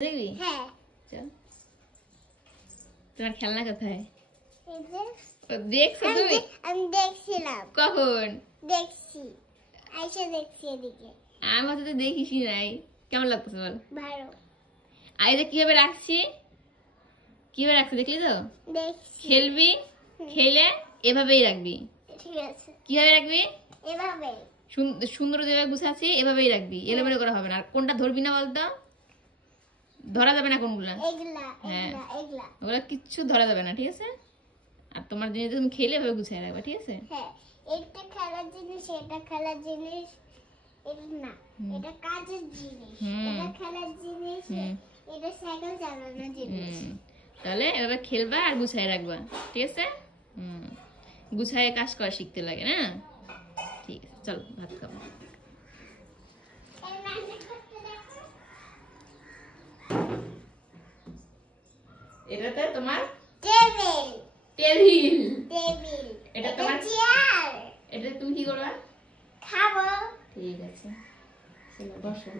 দেখবি? হ্যাঁ চল। তোমার খেলনা কোথায়? দেখছো তুমি? আমি দেখছিলাম। কখন? দেখছি আইসা দেখছি এদিকে। আমার তো দেখিসই নাই। কেমন লাগতেছে বল? ভালো। আর এটা কিভাবে রাখছি? কিভাবে রাখছি দেখলি তো? দেখছি। খেলবি, খেলে এভাবেই রাখবি। ঠিক আছে। কিভাবে রাখবি? এভাবে। সুন্দর যেভাবে গুছাচ্ছি এভাবেই রাখবি, এলোমেলো করা হবে না। আর কোনটা ধরবি না বলতো? ধরা যাবে না কোনগুলা? এগুলা এগুলা এগুলা। ওগুলা কিচ্ছু ধরা যাবে না, ঠিক আছে? আর তোমার জিনিস তুমি খেলে এভাবে গুছিয়ে রাখবে, ঠিক আছে? হ্যাঁ, এটা খেলার জিনিস, এটা খেলার জিনিস, এটা না, এটা কাজের জিনিস, এটা খেলার জিনিস, এটা সাইকেল চালানোর জিনিস। তাহলে এভাবে খেলবা আর গুছাই রাখবা, ঠিক আছে? গুছায় কাজ করা শিখতে লাগে না? ঠিক আছে, চলো ভাত খাবো। এটাতে তোমার টেবিল। টেবিল। টেবিল। এটা তোমার চেয়ার। এটা তুমি কি করবা? খাবো। ঠিক আছে, চলো বসো।